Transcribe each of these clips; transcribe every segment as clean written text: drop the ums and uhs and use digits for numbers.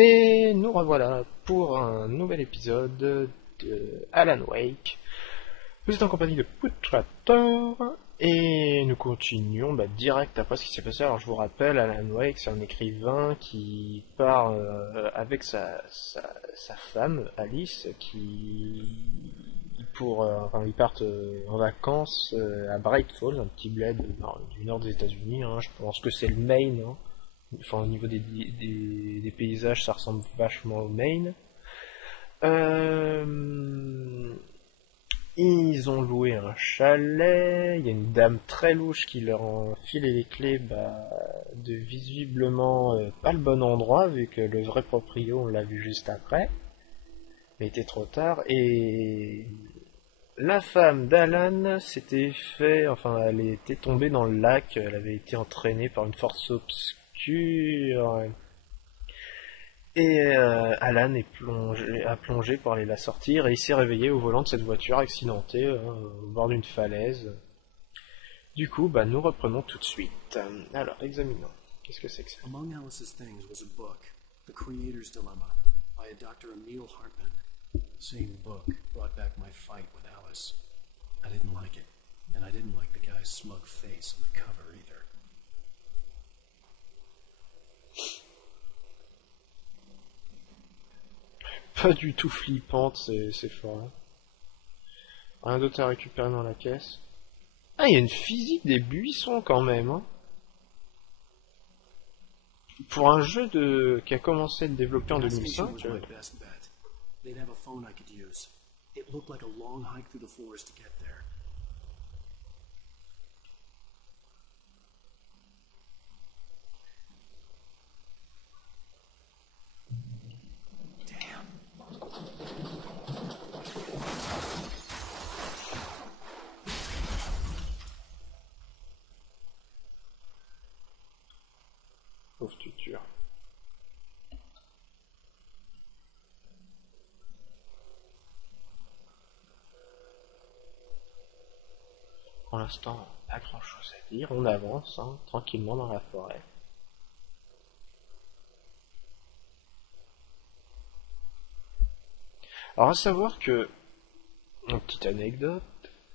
Et nous revoilà pour un nouvel épisode de Alan Wake. Vous êtes en compagnie de Putrator et nous continuons direct après ce qui s'est passé. Alors je vous rappelle, Alan Wake c'est un écrivain qui part avec sa femme Alice ils partent en vacances à Bright Falls, un petit bled du nord des États-Unis. Je pense que c'est le Maine. Enfin, au niveau des paysages, ça ressemble vachement au Maine. Ils ont loué un chalet. Il y a une dame très louche qui leur a filé les clés de visiblement pas le bon endroit, vu que le vrai proprio, on l'a vu juste après. Mais il était trop tard. Et la femme d'Alan elle était tombée dans le lac. Elle avait été entraînée par une force obscure. Et Alan a plongé pour aller la sortir et il s'est réveillé au volant de cette voiture accidentée au bord d'une falaise. Du coup, nous reprenons tout de suite. Alors, examinons. Qu'est-ce que c'est que ça? Among Alice's things was a book, The Creator's Dilemma, by a Dr. Emil Hartman. Same book brought back my fight with Alice. I didn't like it, and I didn't like the guy's smug face on the cover either. Pas du tout flippante, c'est fort. Hein. Rien d'autre à récupérer dans la caisse. Ah, il y a une physique des buissons quand même. Hein. Pour un jeu qui a commencé à être développé en 2005. They'd have a phone I could use. It looked like a long hike through the forest to get there. Pauvre tuture. Pour l'instant, pas grand chose à dire. On avance tranquillement dans la forêt. Alors à savoir que, une petite anecdote,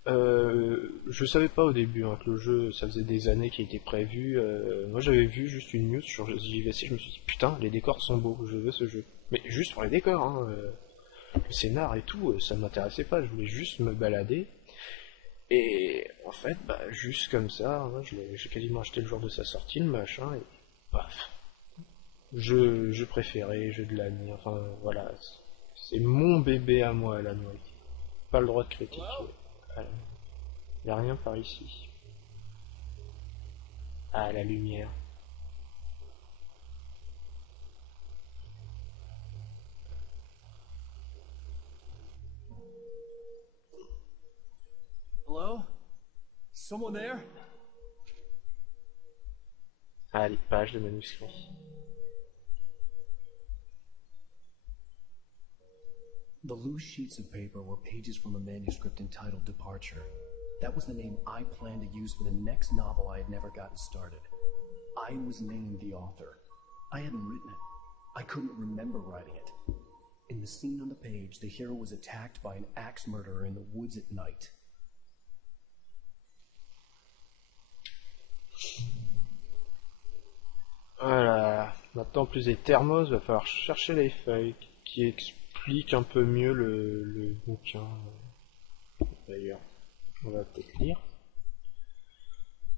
je savais pas au début que le jeu, ça faisait des années qu'il était prévu. Moi j'avais vu juste une news sur JVC, je me suis dit putain, les décors sont beaux, je veux ce jeu. Mais juste pour les décors, le scénar et tout, ça m'intéressait pas, je voulais juste me balader. Et en fait, juste comme ça, j'ai quasiment acheté le jour de sa sortie, le machin, et paf. Je préférais, jeu de l'année, enfin voilà. C'est mon bébé à moi, Alan Wake. Pas le droit de critiquer. Il n'y a rien par ici. Ah, la lumière. Hello? Someone there? Ah, les pages de manuscrits. The loose sheets of paper were pages from a manuscript entitled Departure. That was the name I planned to use for the next novel I had never gotten started. I was named the author. I hadn't written it. I couldn't remember writing it. In the scene on the page, the hero was attacked by an axe murderer in the woods at night. Voilà. Maintenant, plus des thermos, va falloir chercher les feuilles qui expliquent un peu mieux le bouquin. D'ailleurs, on va peut-être lire.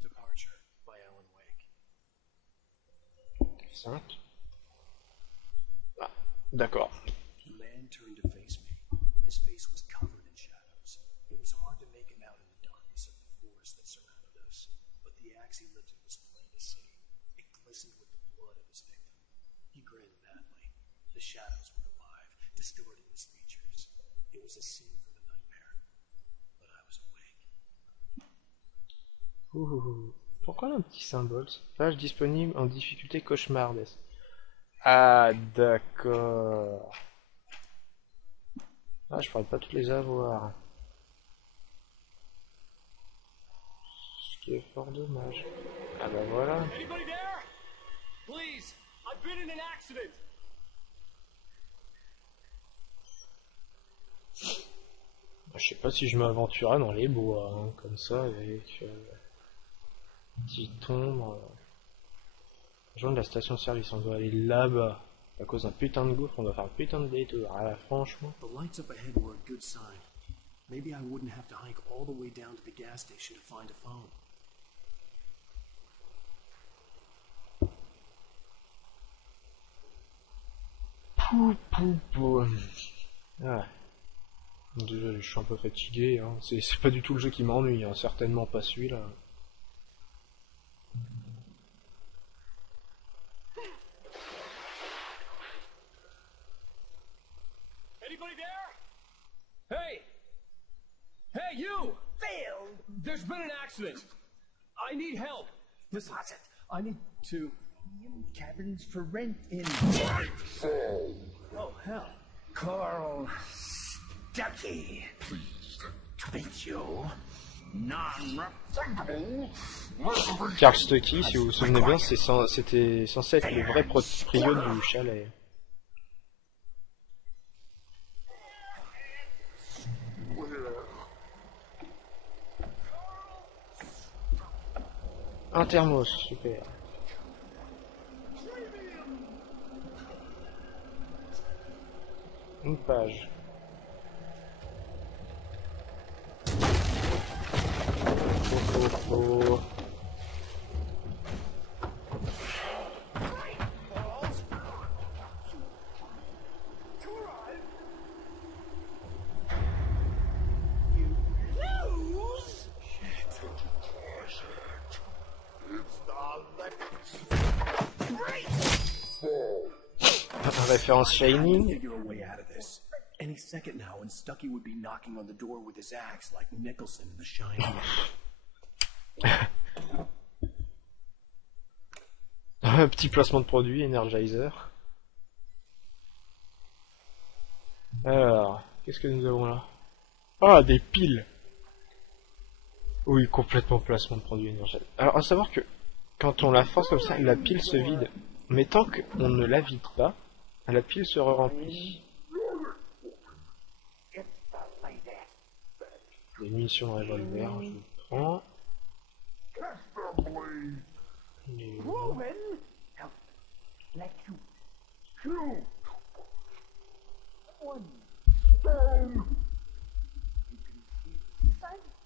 Departure by Alan Wake. 5. Ah, d'accord. The man turned to face me. His face was covered in shadows. It was hard to make him out in the darkness of the forest that surrounded us, but the axe he lifted was plain to see. It glistened with the blood of his victim. He grinned badly. The shadows were alive, distorting his features. It was a scene from a nightmare, but I was awake. Pourquoi un petit symbole? Page disponible en difficulté cauchemardesque. Ah, d'accord. Ah, je pourrais pas toutes les avoir. Ce qui est fort dommage. Ah bah voilà. Anybody there? Please, I've been in an accident. Je sais pas si je m'aventurais dans les bois, hein, comme ça, avec petit ombre. Rejoindre la station de service, on doit aller là-bas. À cause d'un putain de gouffre, on doit faire un putain de détour. Ah là, franchement. The lights up ahead were a good sign. Maybe I wouldn't have to hike all the way down to the gas station to find a phone. Ah. Désolé, je suis un peu fatigué. Hein. C'est pas du tout le jeu qui m'ennuie, hein. Certainement pas celui-là. Anybody there? Hey! Hey, you! Phil! There's been an accident. I need help. Listen, I need to... Cabins for rent in... Oh, hell. Carl Stucky. Pleased to meet you. Non-refundable. Carl Stucky, si vous vous souvenez bien, c'était censé être le vrai proprio du chalet. Un thermos, super. Une page. Oh. Référence Shining. Figure a way out of this. Any second now, and Stucky would be knocking on the door with his axe like Nicholson in The Shining. Un petit placement de produit, Energizer. Alors, qu'est-ce que nous avons là? Ah, des piles. Oui, complètement placement de produit Energizer. Alors, à savoir que quand on la force comme ça, la pile se vide. Mais tant qu'on ne la vide pas, la pile se remplit. Des munitions de revolver, je prends. Les...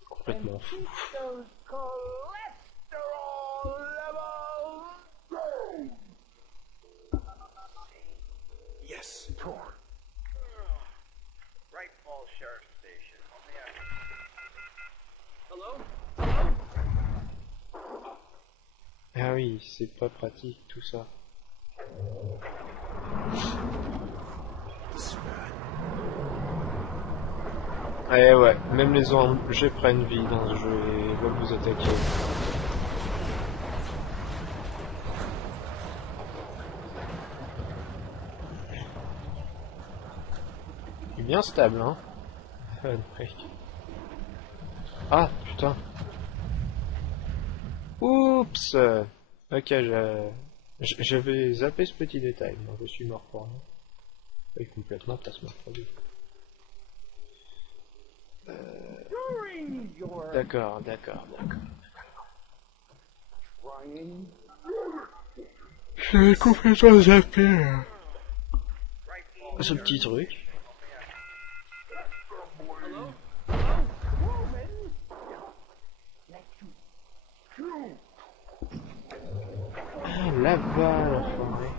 Complètement fou. Yes. Great Falls Sheriff Station. Hello? Ah oui, c'est pas pratique tout ça. This is bad. Eh ouais, même les objets prennent vie dans ce jeu et vont vous attaquer. Il est bien stable, hein. Ah, putain. Oups. Ok, j'avais zappé ce petit détail. Moi, je suis mort pour rien. Et complètement placement de produit. D'accord. J'ai complètement zappé ce petit truc. Ah, là-bas, l'enfoiré.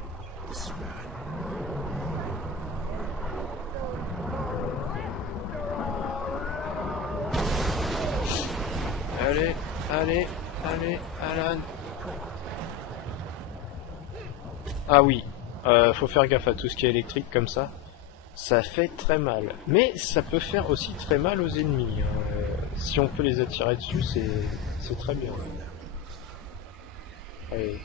This is bad. Allez, Alan. Ah oui, faut faire gaffe à tout ce qui est électrique comme ça. Ça fait très mal. Mais ça peut faire aussi très mal aux ennemis. Si on peut les attirer dessus, c'est très bien. Allez.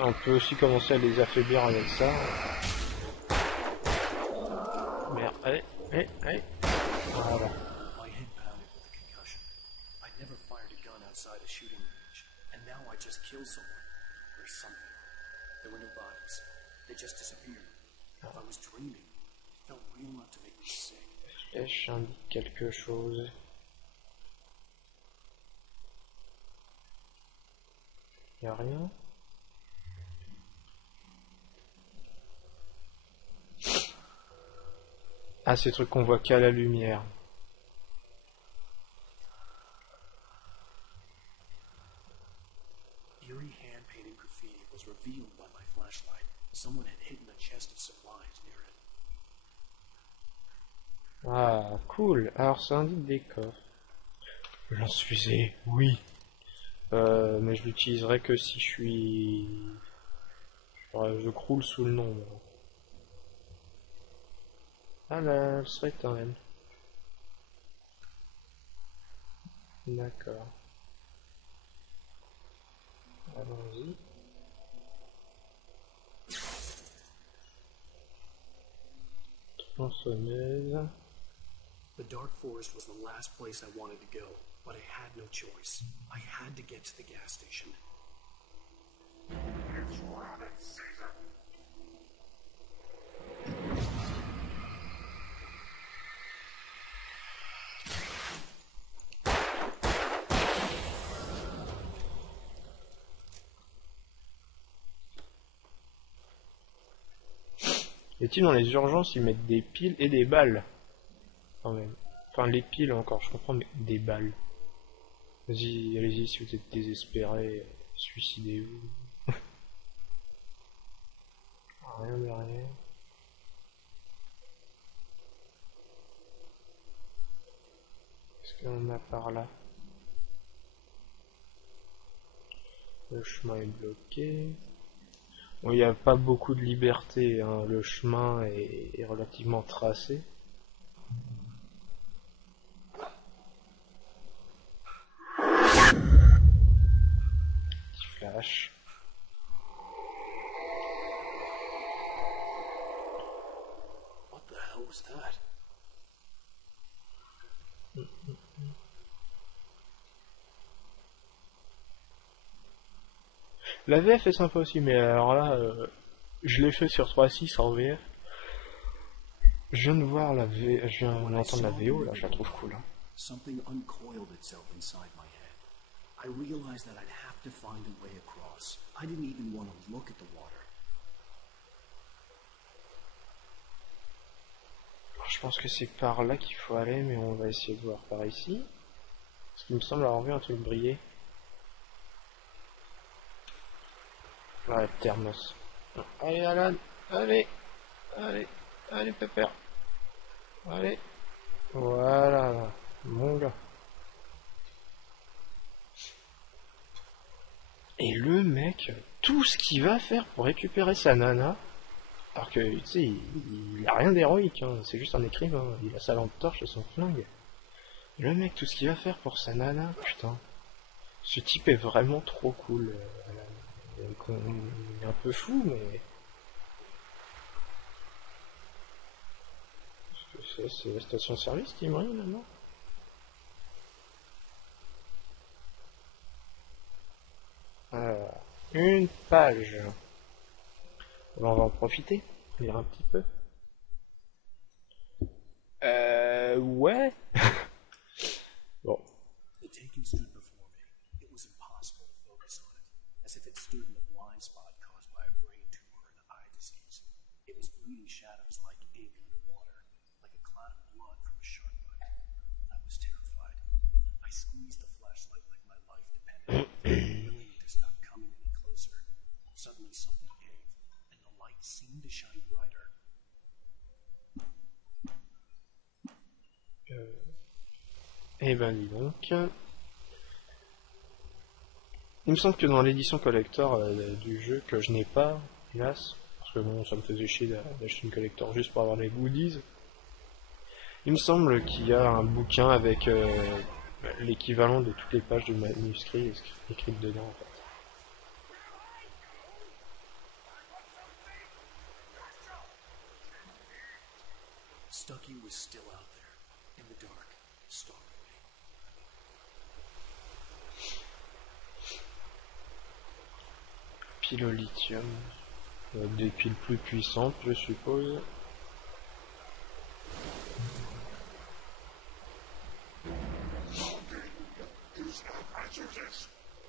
On peut aussi commencer à les affaiblir avec ça. Merde, allez. Voilà. My head pounded with a concussion. I'd never fired a gun outside a shooting range, and now I just killed someone. Or something. There were no bodies. They just disappeared. If I was dreaming, it felt real enough to make me sick. Flèche indique quelque chose. Y'a rien. Ah, ces trucs qu'on voit qu'à la lumière. Eerie hand-painted graffiti was revealed by my flashlight. Someone had hidden a chest of supplies near it. Ah, cool. Alors, ça indique des coffres. Lance-fusée, oui. Mais je l'utiliserai que si je suis... Je croule sous le nombre. Ah là, le serait time. D'accord. Allons-y. Tronçonneuse. The Dark Forest was the last place I wanted to go, but I had no choice. I had to get to the gas station. It's rabbit season. Les types dans les urgences, ils mettent des piles et des balles. Quand même. Enfin, les piles encore, je comprends, mais des balles. Vas-y, allez-y, si vous êtes désespéré, suicidez-vous. Rien derrière. Qu'est-ce qu'on a par là? Le chemin est bloqué. Bon, il n'y a pas beaucoup de liberté, hein. Le chemin est relativement tracé. Petit flash. What the hell was that? La VF est sympa aussi, mais alors là, je l'ai fait sur 3.6 en VF. Je viens de voir la V, je viens d'entendre la VO, là, je la trouve cool. Hein. Something uncoiled itself inside my head. I realized that I'd have to find a way across. I didn't even want to look at the water. Alors, je pense que c'est par là qu'il faut aller, mais on va essayer de voir par ici. Parce qu'il me semble avoir vu un truc briller. Ouais, thermos. Allez Alan, allez, allez Pépère. Allez. Voilà, mon gars. Et le mec, tout ce qu'il va faire pour récupérer sa nana, alors que, tu sais, il a rien d'héroïque, hein, c'est juste un écrivain, il a sa lampe torche et son flingue. Le mec, tout ce qu'il va faire pour sa nana, putain. Ce type est vraiment trop cool. Il est un peu fou, mais... C'est la station-service qui brille, là, non? Alors, une page. On va en profiter, lire un petit peu. Ouais. Bon. The Taken stood before me. It was impossible to focus on it, as if it stood in a blind spot caused by a brain tumor and eye disease. It was bleeding shadows like ink underwater, like a cloud of blood from a shark bite. I was terrified. I squeezed the flashlight like my life depended on it, willing to stop coming any closer. Suddenly something gave, and the light seemed to shine brighter. Eh ben dis donc. Il me semble que dans l'édition collector du jeu, que je n'ai pas, hélas, parce que bon, ça me faisait chier d'acheter une collector juste pour avoir les goodies, il me semble qu'il y a un bouquin avec l'équivalent de toutes les pages du manuscrit écrites dedans en fait. Stucky was still out there, in the dark, stalking me. Pile au lithium. Des piles plus puissantes, je suppose.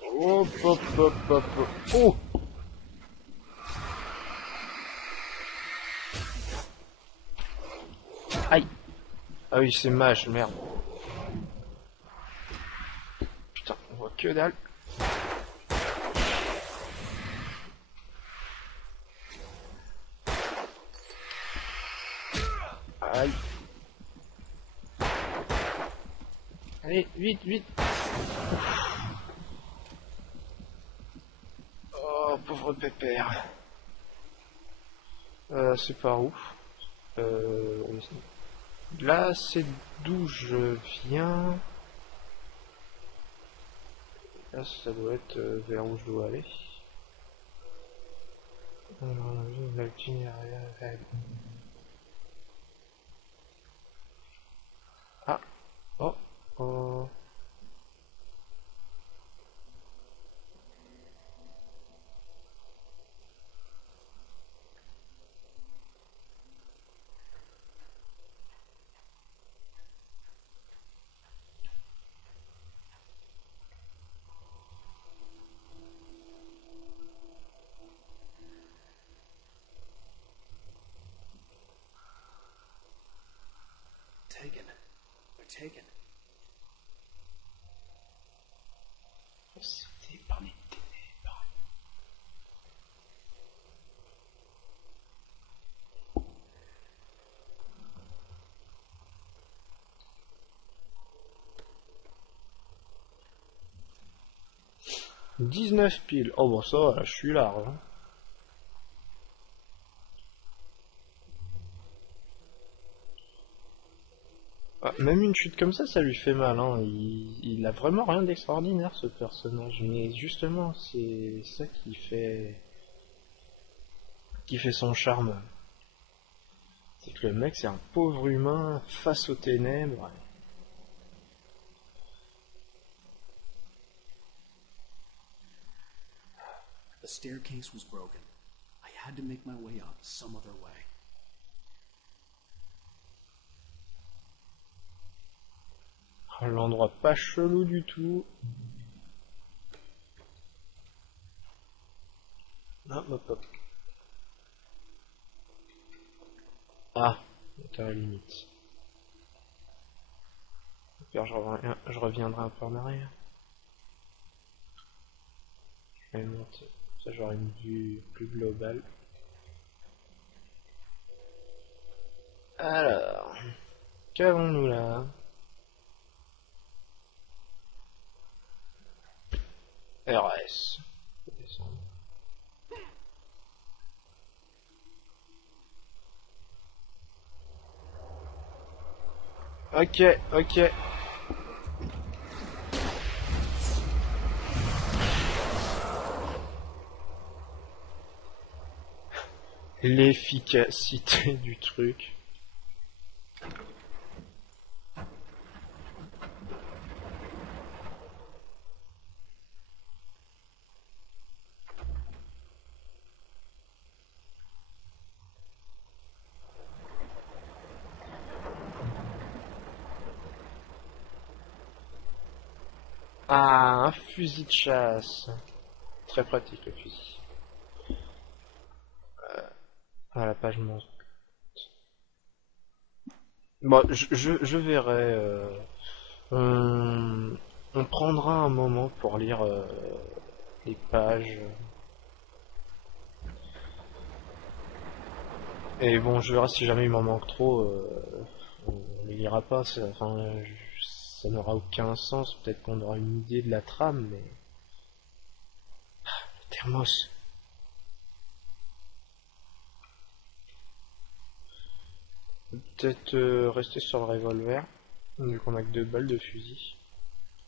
Hop, hop, hop, hop, hop. Oh! Aïe! Ah oui, c'est mage, merde. Putain, on voit que dalle. Aïe. Allez, vite, vite. Oh, pauvre pépère. C'est par où? Là, c'est d'où je viens. Là, ça doit être vers où je dois aller. Alors, l'itinéraire. Ah, oh, oh. Taken. They're taken. Sauté par les ténèbres. « 19 piles. Oh bon ça va, je suis large. Hein. Ah, même une chute comme ça lui fait mal. Hein. Il a vraiment rien d'extraordinaire ce personnage. Mais justement, c'est ça qui fait son charme. C'est que le mec c'est un pauvre humain face aux ténèbres. The staircase was broken. I had to make my way up some other way. L'endroit pas chelou du tout. Hop, hop, hop. Ah, c'est à la limite. Pire, je reviendrai un peu en arrière. Je vais monter. Ça, j'aurai une vue plus globale. Alors, qu'avons-nous là? RS. Ok, ok. L'efficacité du truc. Ah, un fusil de chasse. Très pratique le fusil. Ah, la page monte. Bon, je verrai. On prendra un moment pour lire les pages. Et bon, je verrai si jamais il m'en manque trop. On les lira pas. Ça n'aura aucun sens. Peut-être qu'on aura une idée de la trame, mais. Le thermos. Peut-être rester sur le revolver, vu qu'on a que 2 balles de fusil.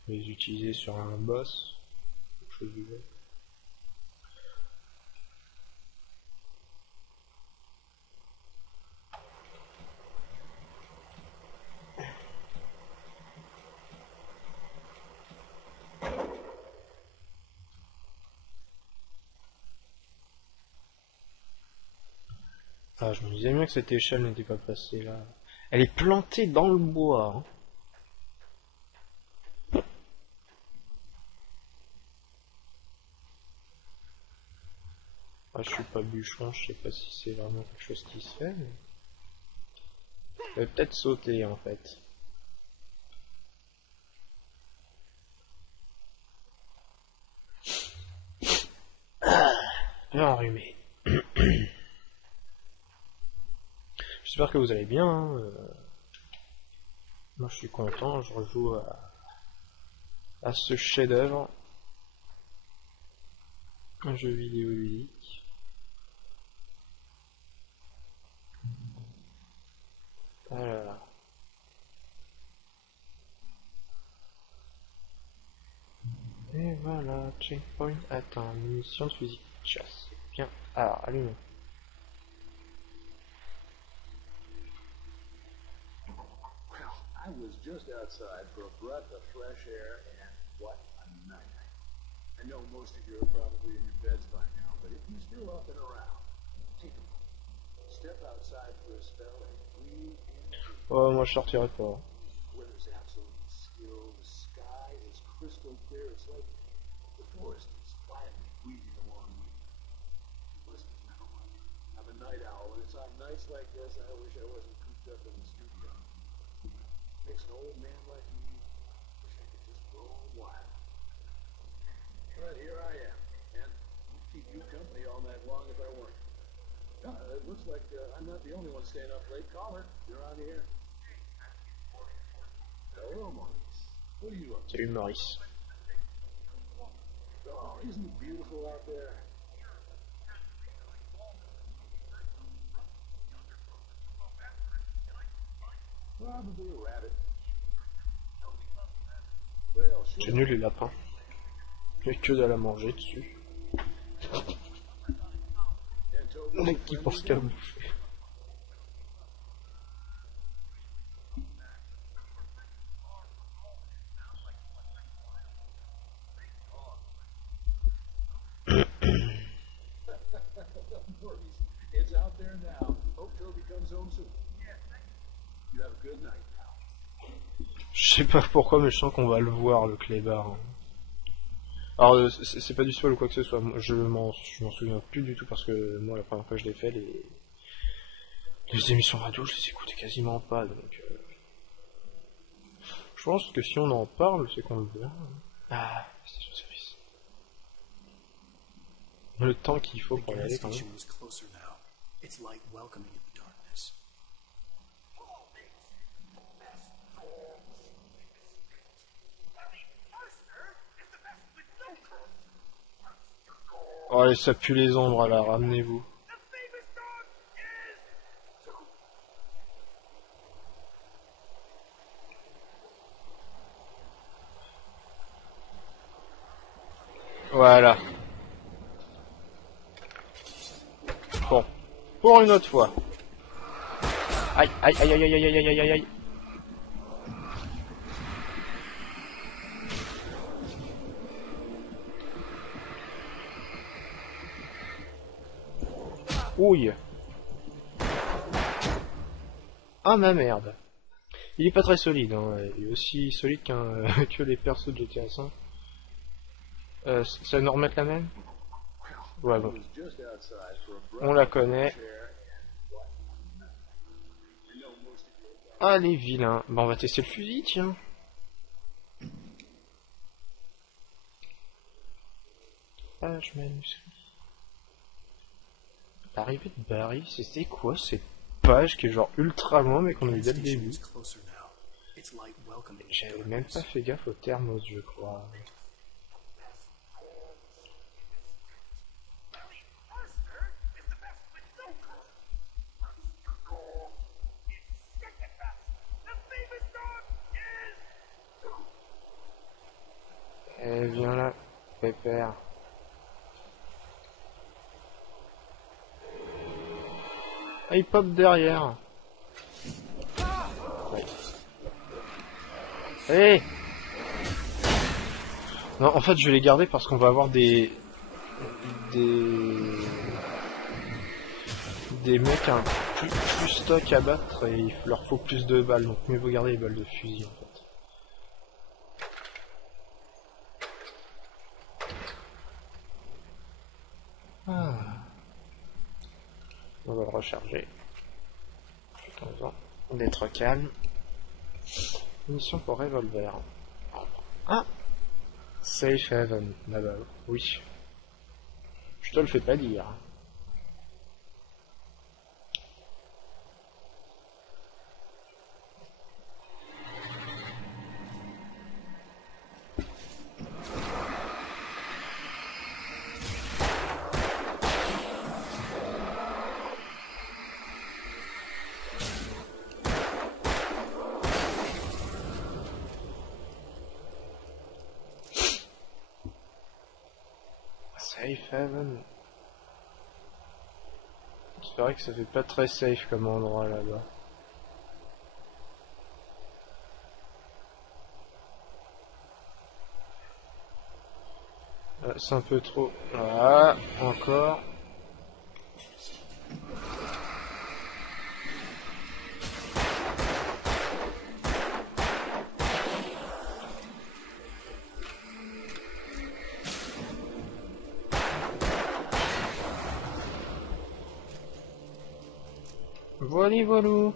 Les utiliser sur un boss, quelque chose du genre. Ah, je me disais bien que cette échelle n'était pas passée là. Elle est plantée dans le bois. Hein. Ah, je suis pas bûcheron, je sais pas si c'est vraiment quelque chose qui se fait, mais... Je vais peut-être sauter en fait. Bien enrhumé. J'espère que vous allez bien. Hein. Moi je suis content, je rejoue à ce chef-d'œuvre. Un jeu vidéo ludique. Voilà. Et voilà, checkpoint atteint, munitions de fusil de chasse. Bien, alors allumons. Well, I was just outside for a breath of fresh air, and what a night. I know most of you are probably in your beds by now, but if you're still up and around, take a moment. Step outside for a spell and breathe in. Oh, moi je sortirai pas. The weather's absolutely still. The sky is crystal clear. It's like the forest is quietly breathing along with you. Listen, I'm a night owl, and it's on nights like this I wish I wasn't cooped up in the studio. Makes an old man like me wish I could just go wild. But here I am, and I'd keep you company all night long if I weren't. It looks like I'm not the only one staying up late. Caller, you're on the air. Hello, Maurice. What are you up to? Salut Maurice. Oh, isn't it beautiful out there? Probably a rabbit. Well, sure. C'est nul les lapins. Il y a que dalle à manger dessus. Le mec qui pense qu'à bouffer. It's out there now. Hope Toby comes home soon. You have a good night now. Je sais pas pourquoi, mais je sens qu'on va le voir, le clébard. Alors, c'est pas du spoil ou quoi que ce soit. Moi, je m'en souviens plus du tout parce que moi, la première fois que je l'ai fait, les émissions radio, je les écoutais quasiment pas. Donc, je pense que si on en parle, c'est qu'on le verra. Ah, station service. Le temps qu'il faut The pour y gas aller quand même. station is closer now. Its light welcoming in the darkness. Oh, allez, ça pue les ombres là, ramenez-vous. Voilà. Bon, pour une autre fois. Aïe, aïe, aïe, aïe, aïe, aïe, aïe, aïe, aïe, aïe. Ouille. Ah ma merde. Il est pas très solide, hein. Il est aussi solide que les persos de GTA V. Ça va nous remettre la même? Ouais, bon. On la connaît. Ah les vilains. Bah on va tester le fusil, tiens. Page manuscrit. L'arrivée de Barry, c'était quoi cette page qui est genre ultra loin mais qu'on a eu dès le début? J'avais même pas fait gaffe au thermos, je crois. Eh, viens là, pépère. Ah, il pop derrière. Ouais. Hey! Non, en fait, je vais les garder parce qu'on va avoir des des mecs plus stock à battre et il leur faut plus de balles, donc mieux vaut garder les balles de fusil en fait. Ah. On va le recharger. Attends, d'être calme. Mission pour revolver. Ah, Safe Haven, là-bas, oui. Je te le fais pas dire. Safe Haven. C'est vrai que ça fait pas très safe comme endroit là-bas. C'est un peu trop. Ah, encore. Voilà, voilà.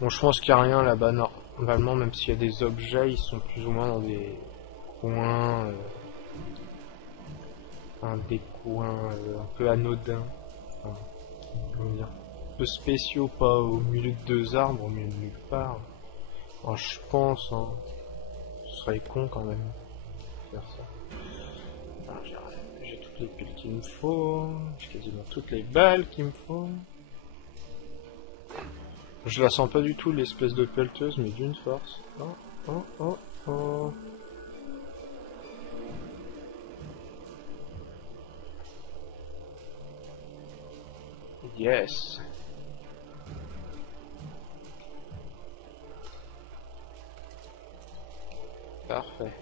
Bon, je pense qu'il n'y a rien là-bas, normalement, même s'il y a des objets, ils sont plus ou moins dans des coins, des coins un peu anodins, enfin, comment dire, un peu spéciaux, pas au milieu de deux arbres, au milieu de nulle part. Enfin, je pense, hein, ce serait con quand même de faire ça. Alors, j'ai toutes les piles qu'il me faut, j'ai quasiment toutes les balles qu'il me faut. Je la sens pas du tout l'espèce de pelleteuse, mais d'une force. Oh, oh, oh, oh. Yes. Parfait.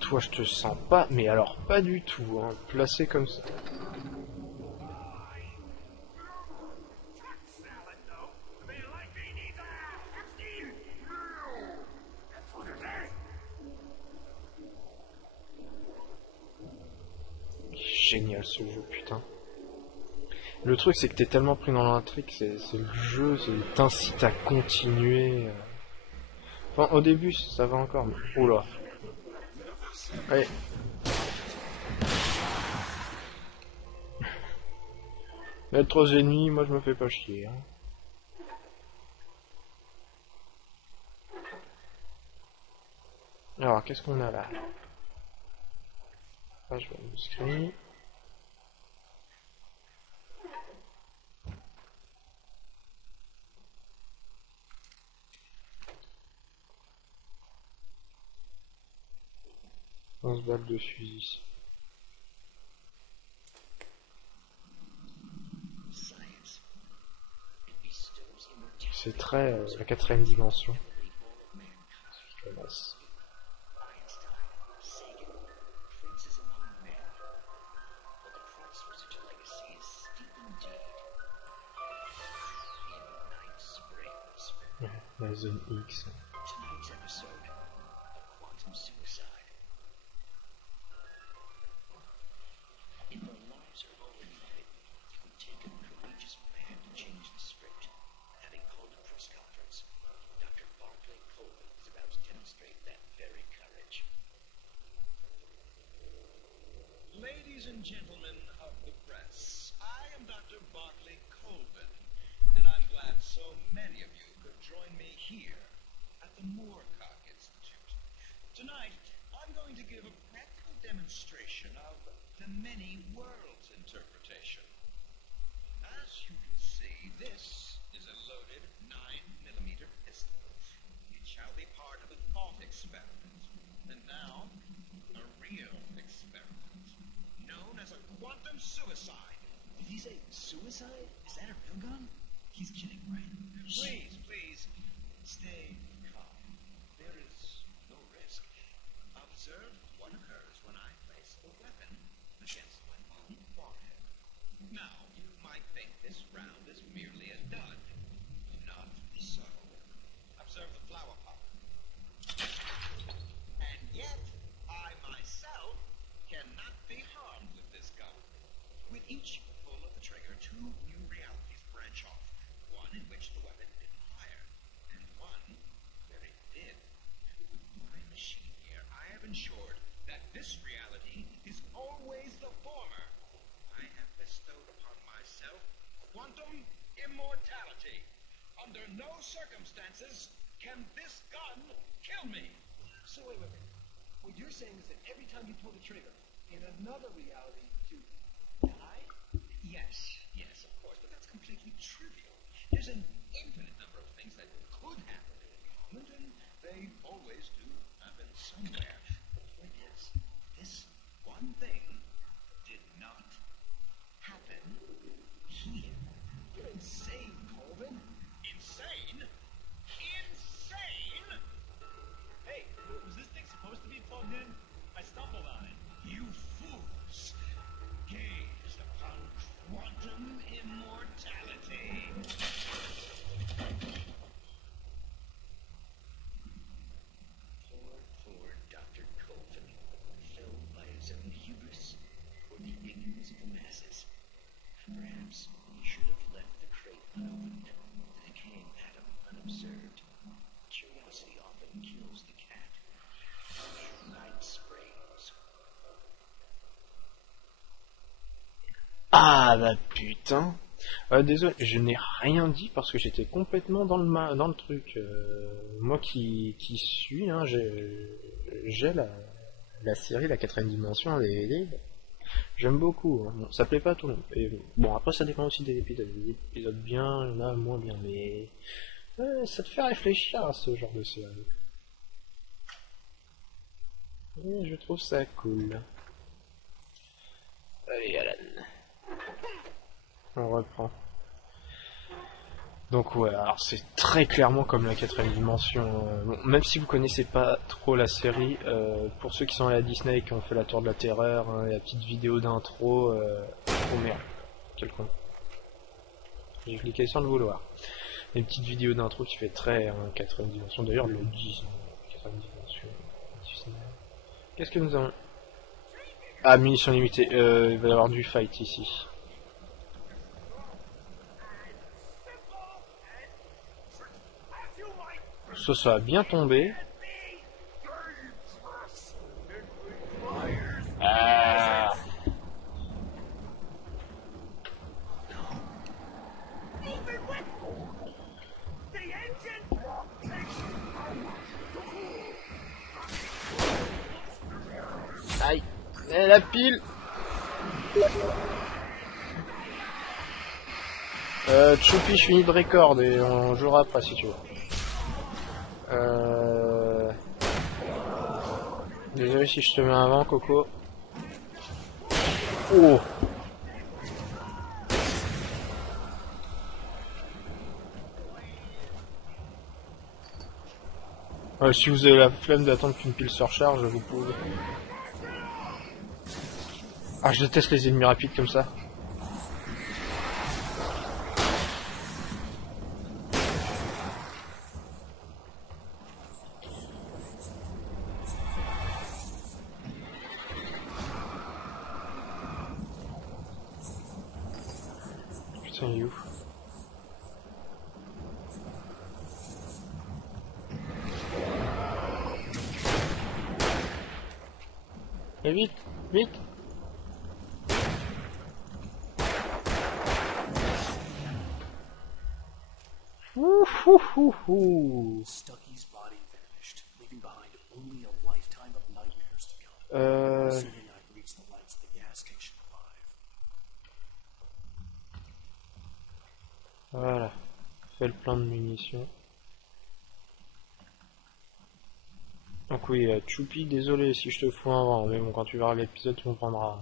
Toi, je te sens pas, mais alors pas du tout, hein, placé comme ça. Génial ce jeu, putain. Le truc, c'est que t'es tellement pris dans l'intrigue, c'est le jeu, c'est t'incite à continuer. Enfin, au début, ça va encore, mais... Oula. Allez. Mettre 3 ennemis, moi je me fais pas chier. Hein. Alors, qu'est-ce qu'on a là? Ah, je vais m'inscrire. On se balle de fusil. C'est très la quatrième dimension. Je laisse. La zone X. Ladies and gentlemen of the press, I am Dr. Barclay Colvin, and I'm glad so many of you could join me here at the Moorcock Institute. Tonight, I'm going to give a practical demonstration of the many worlds interpretation. As you can see, this is a loaded 9mm pistol. It shall be part of a thought experiment, and now, a real experiment. Known as a quantum suicide. Did he say suicide? Is that a real gun? He's kidding, right? Please, stay calm. There is Now, you might think this round is merely a dud. Not so. Observe the flower pot. And yet, I myself cannot be harmed with this gun. With each pull of the trigger, two new realities branch off. One in which the weapon didn't fire, and one where it did. With my machine here, I have ensured that this reality is always the former. I have bestowed upon myself quantum immortality. Under no circumstances can this gun kill me. So wait. What you're saying is that every time you pull the trigger, in another reality, you die? Yes, of course, but that's completely trivial. There's an infinite number of things that could happen at any moment, and they always do happen somewhere. The point is, this one thing did not happen here. You're insane, Colvin. Insane? Insane? Hey, was this thing supposed to be plugged in? I stumbled on it. You fools! Gaze upon quantum immortality. Poor Dr. Colvin, felled by his own hubris or the ignorance of the masses. Perhaps he should have left the crate unopened, the decaying atom unobserved. Curiosity often kills the cat. Night springs. Ah bah putain. Désolé, je n'ai rien dit parce que j'étais complètement dans le truc. Moi qui suis, hein, j'ai la série La Quatrième Dimension en DVD. J'aime beaucoup. Hein. Bon, ça plaît pas à tout le monde. Et bon, après ça dépend aussi des épisodes. Des épisodes bien, il y en a moins bien, mais ça te fait réfléchir à ce genre de série. Et je trouve ça cool. Allez, Alan. On reprend. Donc ouais, alors c'est très clairement comme La Quatrième Dimension. Bon, même si vous connaissez pas trop la série, pour ceux qui sont allés à Disney et qui ont fait la Tour de la Terreur, hein, la petite vidéo d'intro, oh merde, quel con. J'ai cliqué sans le vouloir. Une petite vidéo d'intro qui fait très Quatrième Dimension, d'ailleurs le 10, Quatrième Dimension, Disney. Qu'est-ce que nous avons? Ah, munitions limitées, il va y avoir du fight ici. Ça a bien tombé. Ah. Aïe, et la pile. Choupi, je finis de record et on jouera après si tu veux. Désolé si je te mets avant, Coco. Oh. Si vous avez la flemme d'attendre qu'une pile se recharge, vous pouvez. Ah, je déteste les ennemis rapides comme ça. Putain, il est où? Et vite, vite! Stucky's body vanished, leaving behind only a lifetime of nightmares to come. Assuming I'd reached the lights of the gas station alive. Voilà. Fais le plein de munitions. Donc oui, Choupi, désolé si je te fous un vent, mais bon, quand tu verras l'épisode, tu comprendras.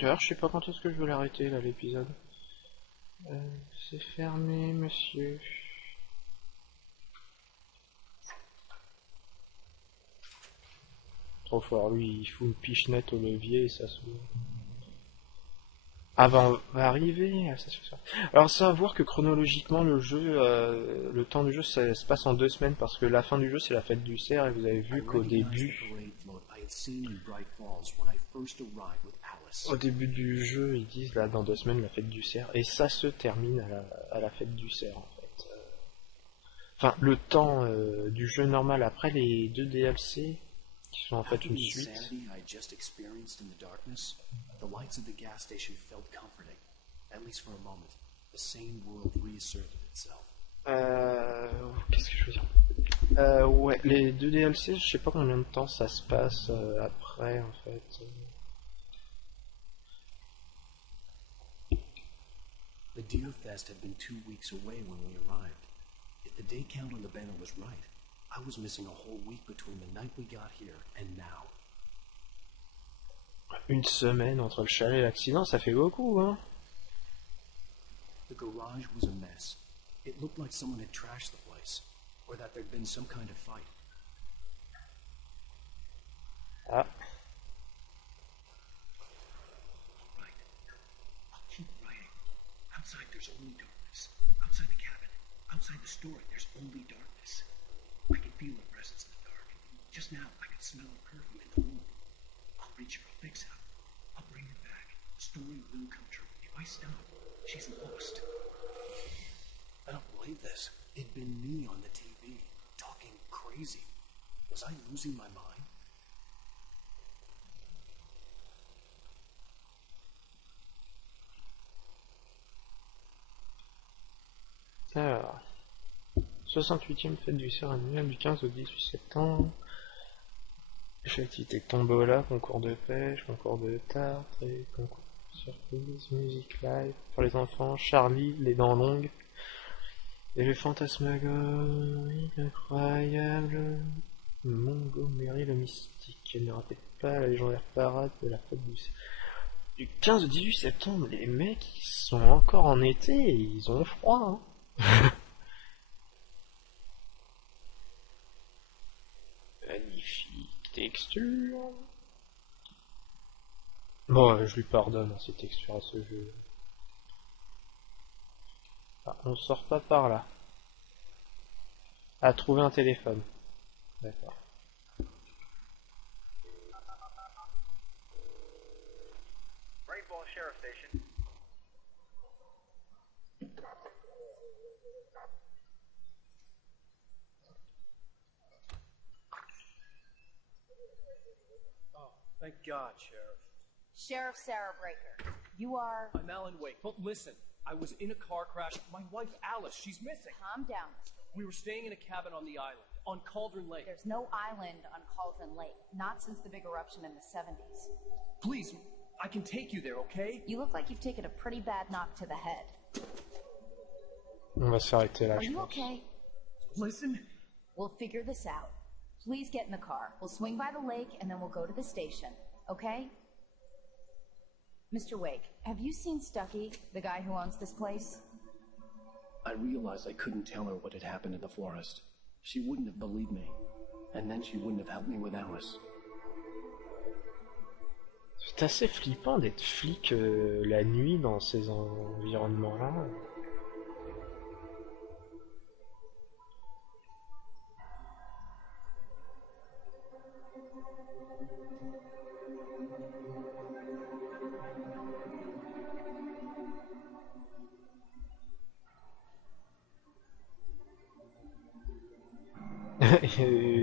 D'ailleurs, je sais pas quand est-ce que je veux l'arrêter, là, l'épisode. C'est fermé, monsieur. Trop fort, lui il fout une pichenette au levier et ça s'ouvre. Ah bah on va arriver, ça se fait. Alors ça à voir que chronologiquement le jeu, le temps du jeu ça se passe en 2 semaines parce que la fin du jeu c'est la fête du cerf et vous avez vu qu'au début... Au début du jeu ils disent là dans 2 semaines la fête du cerf et ça se termine à la fête du cerf en fait. Enfin le temps du jeu normal après les 2 DLC qui sont en fait une suite. The lights of the gas station felt comforting, at least for a moment. The sane world reasserted itself. Qu'est-ce que je veux dire? Ouais, les 2 DLC, je sais pas combien de temps ça se passe après en fait. The Deer Fest had been 2 weeks away when we arrived. If the day count on the banner was right, I was missing a whole week between the night we got here and now. Une semaine entre le chalet et l'accident, ça fait beaucoup, hein? The garage was a mess. It looked like someone had trashed the place, or that there'd been some kind of fight. Ah. Right. I'll keep writing. Outside there's only darkness. Outside the cabin. Outside the store there's only darkness. I can feel her presence in the dark. Just now I could smell her perfume in the room. I'll reach her a fix out. I'll bring her back. The story will come true. If I stop, she's lost. I don't believe this. It'd been me on the TV, talking crazy. Was I losing my mind? Alors, 68e fête du cerf annuel du 15 au 18 septembre. Activité tombola, concours de pêche, concours de tarte, et concours de surprise, musique live pour les enfants, Charlie, les dents longues, et le fantasmagorie incroyable, Montgomery le mystique. Ne ratez pas la légendaire parade de la fête du 15 au 18 septembre. Les mecs ils sont encore en été et ils ont froid, hein. Magnifique texture. Bon, je lui pardonne ces textures à ce jeu. Ah, on sort pas par là. À trouver un téléphone. D'accord. Rainbow Sheriff Station. Thank God, Sheriff. Sheriff Sarah Breaker, you are... I'm Alan Wake. But listen, I was in a car crash. My wife, Alice, she's missing. Calm down, Mr. Wake. We were staying in a cabin on the island, on Cauldron Lake. There's no island on Cauldron Lake, not since the big eruption in the 70s. Please, I can take you there, okay? You look like you've taken a pretty bad knock to the head. On va s'arrêter là, Are je you pense. okay? Listen. We'll figure this out. Please get in the car. We'll swing by the lake and then we'll go to the station, okay? Mr. Wake, have you seen Stucky, the guy who owns this place? I realized I couldn't tell her what had happened in the forest. She wouldn't have believed me. And then she wouldn't have helped me with Alice. C'est assez flippant d'être flic la nuit dans ces environnements-là.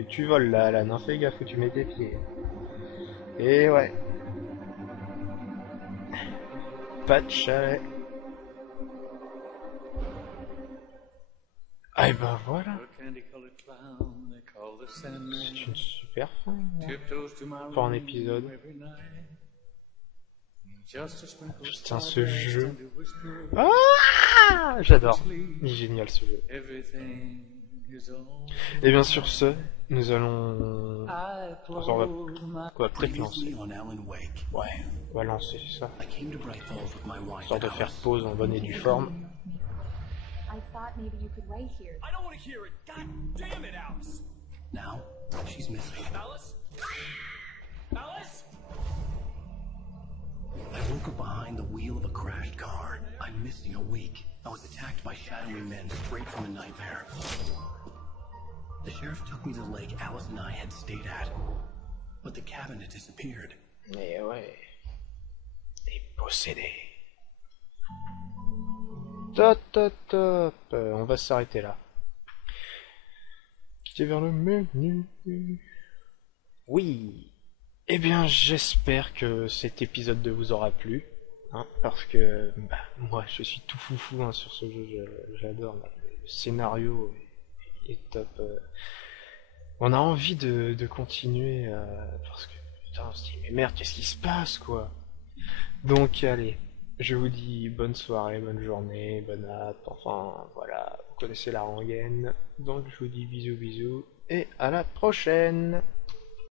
Tu voles là, Alan, hein, fais gaffe où tu mets tes pieds. Et ouais. Pas de chalet. Ah et ben voilà. C'est une super fin pour un épisode. Putain ce jeu. Ah, j'adore. Il est génial ce jeu. Et bien sur ce, nous allons... On va quoi, peut-être lancer. Ouais, on va lancer ça. Histoire de faire pause en bonne et due forme. I thought maybe you could wait here. I don't want to hear it. God damn it, Alice. Now, she's missing. Alice? Alice? I woke up behind the wheel of a crashed car. I'm missing a week. I was attacked by shadowy men straight from a nightmare. The sheriff took me to the lake Alice and I had stayed at. But the cabin had disappeared. Et ouais. Et possédé. Top, top, top. On va s'arrêter là. Quitter vers le menu. Oui. Eh bien, j'espère que cet épisode vous aura plu. Hein, parce que moi, je suis tout foufou hein, sur ce jeu. J'adore. Le scénario est top. On a envie de continuer. Parce que, putain, on se dit, mais merde, qu'est-ce qui se passe, quoi? Donc, allez. Je vous dis bonne soirée, bonne journée, bonne app, enfin voilà, vous connaissez la rengaine. Donc je vous dis bisous bisous et à la prochaine.